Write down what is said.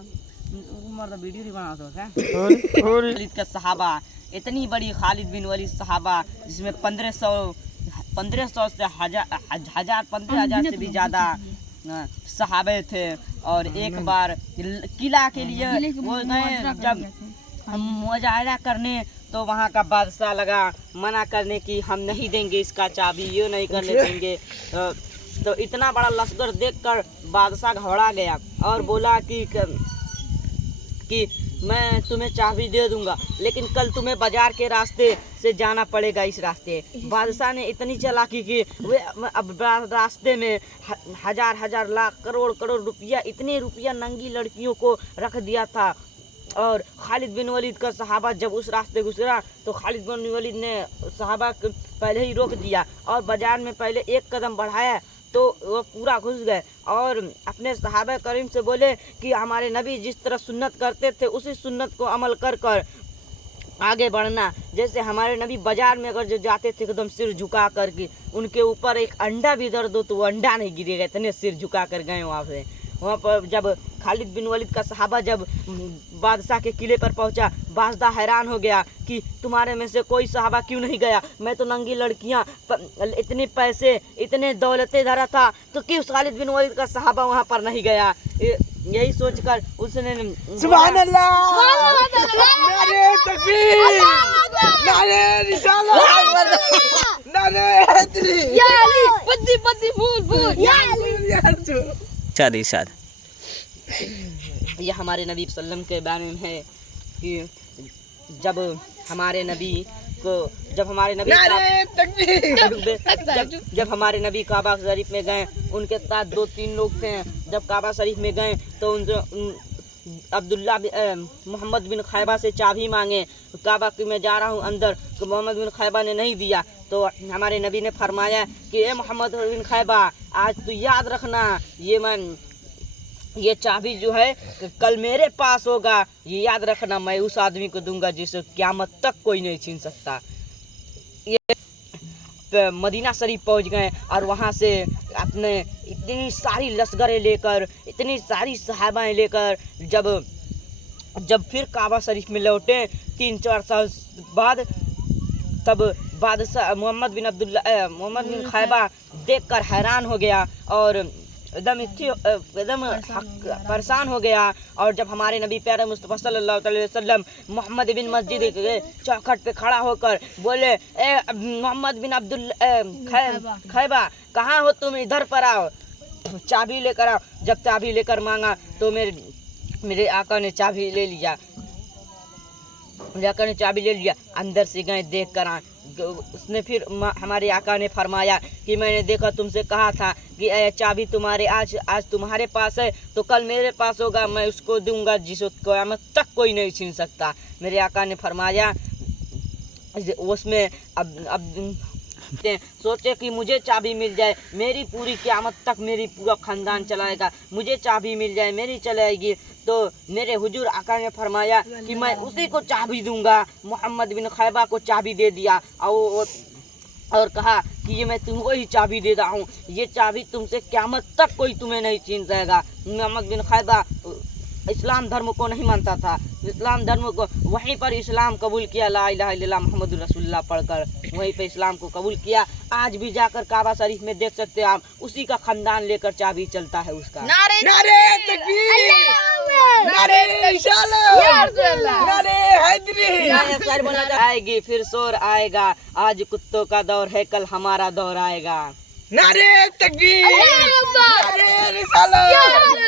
उमर तो वीडियो नहीं बना तो क्या खालिद का सहाबा, इतनी बड़ी खालिद बिन वलीद सहाबा जिसमें 1500 से हजार 15,000 से भी ज़्यादा सहाबे थे। और एक बार किला के लिए वो गए जब मुजाहिदा करने, तो वहाँ का बादशाह लगा मना करने की हम नहीं देंगे इसका चाबी, ये नहीं करने देंगे। तो इतना बड़ा लश्कर देखकर बादशाह घबरा गया और बोला कि मैं तुम्हें चाबी दे दूंगा, लेकिन कल तुम्हें बाजार के रास्ते से जाना पड़ेगा इस रास्ते। बादशाह ने इतनी चालाकी की, वे अब रास्ते में हजार लाख करोड़ रुपया, इतने रुपया नंगी लड़कियों को रख दिया था। और खालिद बिन वलीद का सहाबा जब उस रास्ते गुजरा तो खालिद बिन वलीद ने सहाबा पहले ही रोक दिया और बाजार में पहले एक कदम बढ़ाया तो वो पूरा घुस गए और अपने सहाबा करीम से बोले कि हमारे नबी जिस तरह सुन्नत करते थे उसी सुन्नत को अमल कर कर आगे बढ़ना। जैसे हमारे नबी बाजार में अगर जो जाते थे एकदम सिर झुका कर के, उनके ऊपर एक अंडा भी दर्द हो तो वो अंडा नहीं गिरेगा, इतने सिर झुका कर गए वहाँ पर। जब खालिद बिन वलीद का सहाबा जब बादशाह के किले पर पहुंचा, बादशाह हैरान हो गया कि तुम्हारे में से कोई सहाबा क्यों नहीं गया, मैं तो नंगी लड़कियां, इतने पैसे, इतने दौलतें धरा था, तो क्यों खालिद बिन वलीद का सहाबा वहां पर नहीं गया। यही सोचकर उसने सुभान अल्लाह, नारे तकबीर, नारे रिसालत, नारे हैदरी, या अली, पत्ती फूल, या अली। शाद यह हमारे नबी सल्लम के बारे में है कि जब हमारे नबी जब हमारे नबी काबा शरीफ में गए, उनके साथ 2-3 लोग थे। जब काबा शरीफ में गए तो अब्दुल्ला मोहम्मद बिन खैबा से चाबी मांगे, काबा में जा रहा हूँ अंदर, तो मोहम्मद बिन खैबा ने नहीं दिया। तो हमारे नबी ने फरमाया कि ए मोहम्मद बिन खैबा, आज तू याद रखना, ये चाबी जो है कल मेरे पास होगा, ये याद रखना, मैं उस आदमी को दूंगा जिसे क़यामत तक कोई नहीं छीन सकता। ये मदीना शरीफ पहुंच गए और वहां से अपने इतनी सारी लश्करें लेकर, इतनी सारी सहाबाएं लेकर जब फिर काबा शरीफ में लौटे 3-4 साल बाद, तब बादशाह मोहम्मद बिन खैबा देखकर हैरान हो गया और एकदम परेशान हो गया। और जब हमारे नबी प्यारे मुस्तफ़ा सल्लल्लाहु अलैहि वसल्लम मोहम्मद बिन मस्जिद के चौखट पे खड़ा होकर बोले, ए मोहम्मद बिन खैबा, कहाँ हो तुम, इधर पर आओ, चाबी लेकर आओ। जब चाबी लेकर मांगा तो मेरे आका ने चाबी ले लिया, अंदर से गए देख कर आए। उसने फिर हमारे आका ने फरमाया कि मैंने देखा, तुमसे कहा था कि चाबी तुम्हारे आज तुम्हारे पास है तो कल मेरे पास होगा, मैं उसको दूंगा जिसको क़यामत तक कोई नहीं छीन सकता। मेरे आका ने फरमाया उसमें अब सोचे कि मुझे चाबी मिल जाए, मेरी पूरी क़यामत तक मेरी पूरा ख़ानदान चलाएगा, मुझे चाबी मिल जाए मेरी चलाएगी। तो मेरे हुजूर आका ने फरमाया कि मैं उसी को चाबी दूंगा। मोहम्मद बिन खैबा को चाबी दे दिया और कहा कि ये मैं तुमको ही चाबी दे रहा हूँ, ये चाबी तुमसे क़यामत तक कोई तुम्हें नहीं छीन जाएगा। मोहम्मद बिन खैबा इस्लाम धर्म को नहीं मानता था, इस्लाम धर्म को वहीं पर इस्लाम कबूल किया, ला इलाहा इल्लल्लाह मुहम्मदुर रसूलुल्लाह पढ़कर वहीं पे इस्लाम को कबूल किया। आज भी जाकर काबा शरीफ में देख सकते हैं आप, उसी का खानदान लेकर चाबी चलता है उसका। नारे तकबीर, नारे रिसालत, नारे हैदरी। आएगी फिर शोर आएगा, आज कुत्तों का दौर है, कल हमारा दौर आएगा। नारे तकबीर, नारे रिसालत।